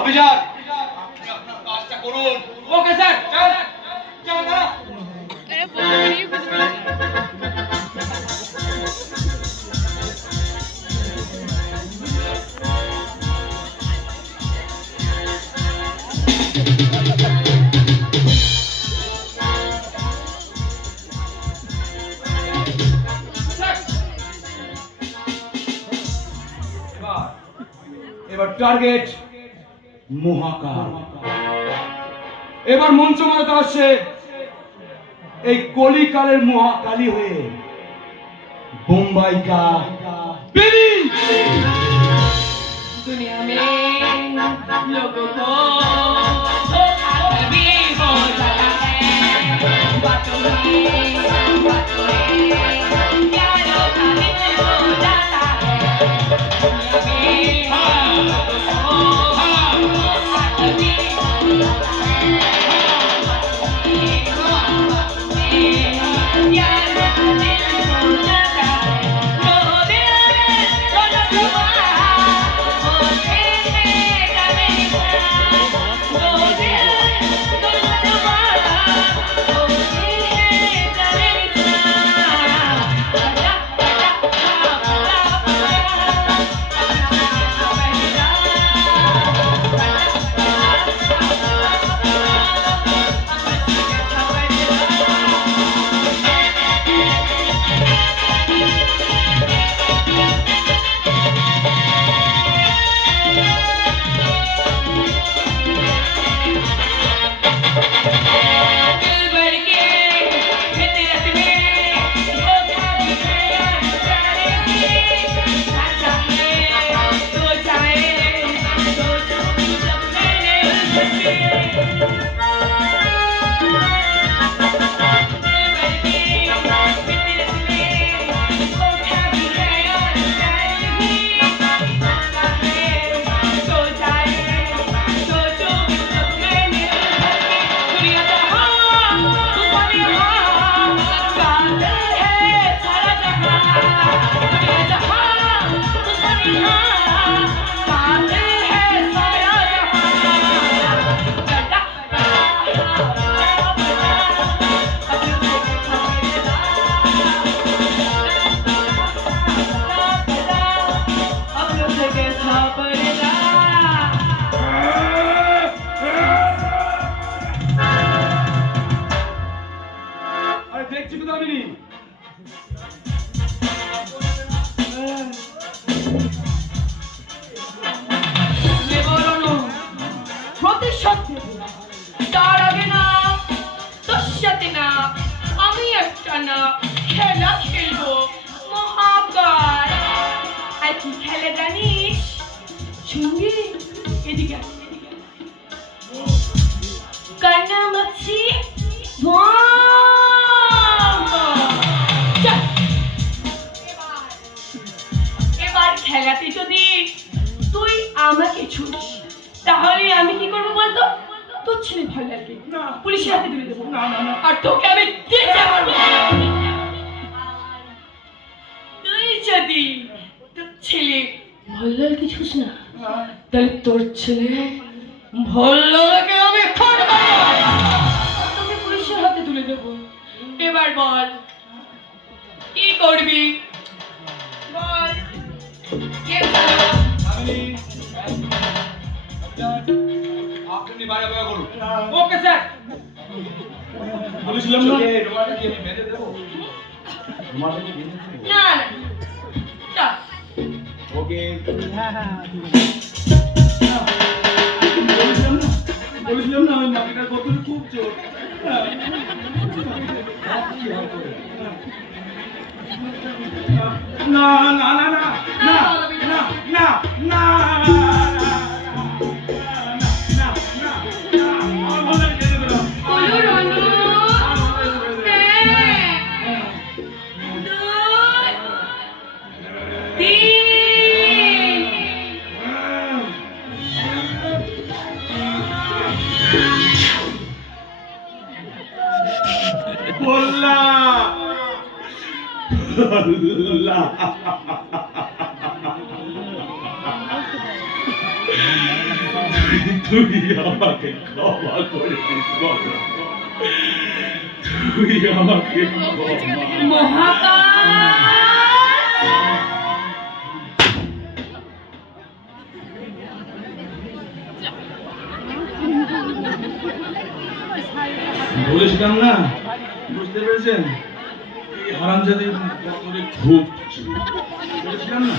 অভিযান আপনার কাজটা করুন। ওকে স্যার, চল চল দাঁড়া। এবার টার্গেট মহাকাল। এবার মঞ্চ মারাতে আসছে এই কলিকালের মহাকালী হয়ে বোম্বাই का बेबी। दुनिया में लोगों को धोखा कभी हो जाता है, बातों में प्यारों का मिल हो जाता है। दुनिया में लोगों को धोखा कभी हो जाता है, बातों में प्यारों का मिल हो जाता है। দেখছি তো আমি তার আগে না তোর সাথে না আমি একটা না খেলা খেলবো মহাকাল। আর কি খেলা জানিস? শুনবি? এদিকে কান্নামাছি এবার খেলাতে যদি তুই আমাকে ছুটিস তাহলে আমি কি করবো বলতো? তোর ছেলে ভালো লাগবে না, পুলিশের হাতে তুলে দেবো না না না, আর তোকে আমি দেখতে পারবো। তুই যদি তোর ছেলে ভালো লাগে ছুস না, তাহলে তোর ছেলে ভালো লাগে আমি তোকে পুলিশের হাতে তুলে দেবো। এবার বল কি করবি? বল। আপনি বাইরে বাইরে করুন। Okay sir. বলেছিলাম না রুমালটা কি আমি বেঁধে দেবো? রুমালটা কি বেঁধে দেবো? না না ওকে। বলেছিলাম না আমি মাটিটার বোতলে খুব জোর। না না না না না না না না Allah তুই আমাকে ক্ষমা করে দিস বাবা। তুই আমাকে বলেছিলাম না, বুঝতে পেরেছেন? এই হারামজাদির বদলে খুব বলেছিলাম না।